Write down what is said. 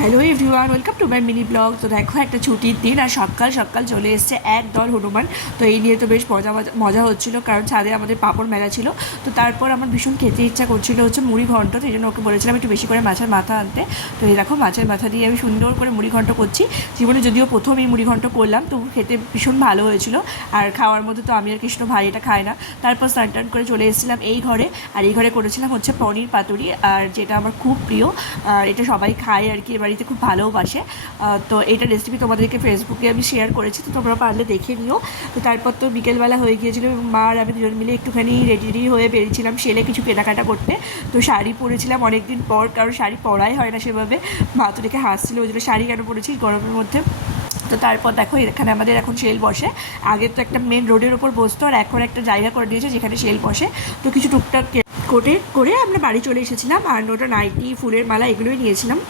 Hello everyone, welcome to my mini blog. তো দেখো, একটা ছুটির দিন আর সকাল সকাল চলে এসছে একদল হনুমান। তো এই নিয়ে তো বেশ মজা হচ্ছিলো, কারণ ছাদে আমাদের পাঁপড় মেলা ছিল। তো তারপর আমার ভীষণ খেতে ইচ্ছা করছিল হচ্ছে মুড়ি ঘন্ট। তো এই জন্য ওকে বলেছিলাম একটু বেশি করে মাছের মাথা আনতে। তো এই দেখো, মাছের মাথা দিয়ে আমি সুন্দর করে মুড়ি ঘন্ট করছি। জীবনে যদিও প্রথম এই মুড়ি ঘন্ট করলাম, তো খেতে ভীষণ ভালো হয়েছিল। আর খাওয়ার মধ্যে তো আমি আর কৃষ্ণ ভাই এটা খায় না। তারপর স্নান টান করে চলে এসেছিলাম এই ঘরে। আর এই ঘরে করেছিলাম হচ্ছে পনির পাতুরি, আর যেটা আমার খুব প্রিয়। আর এটা সবাই খায় আর কি, বাড়িতে খুব ভালোবাসে। তো এইটা রেসিপি তোমাদেরকে ফেসবুকে আমি শেয়ার করেছি, তো তোমরা পারলে দেখে নিও। তো তারপর তো বিকেলবেলা হয়ে গিয়েছিলো এবং মা আর আমি দুজন মিলে একটুখানি রেডি হয়ে বেরিয়েছিলাম সেলে কিছু কেনাকাটা করতে। তো শাড়ি পরেছিলাম অনেক দিন পর, কারণ শাড়ি পরাই হয় না সেভাবে। মা তো দেখে হাসছিলো, ওই জন্য শাড়ি কেন পরেছি গরমের মধ্যে। তো তারপর দেখো, এখানে আমাদের এখন সেল বসে। আগে তো একটা মেন রোডের ওপর বসতো, আর এখন একটা জায়গা করে দিয়েছে যেখানে সেল বসে। তো কিছু টুকটাক করে আমরা বাড়ি চলে এসেছিলাম। আর ওটা নাইটি, ফুলের মালা এগুলোই নিয়েছিলাম।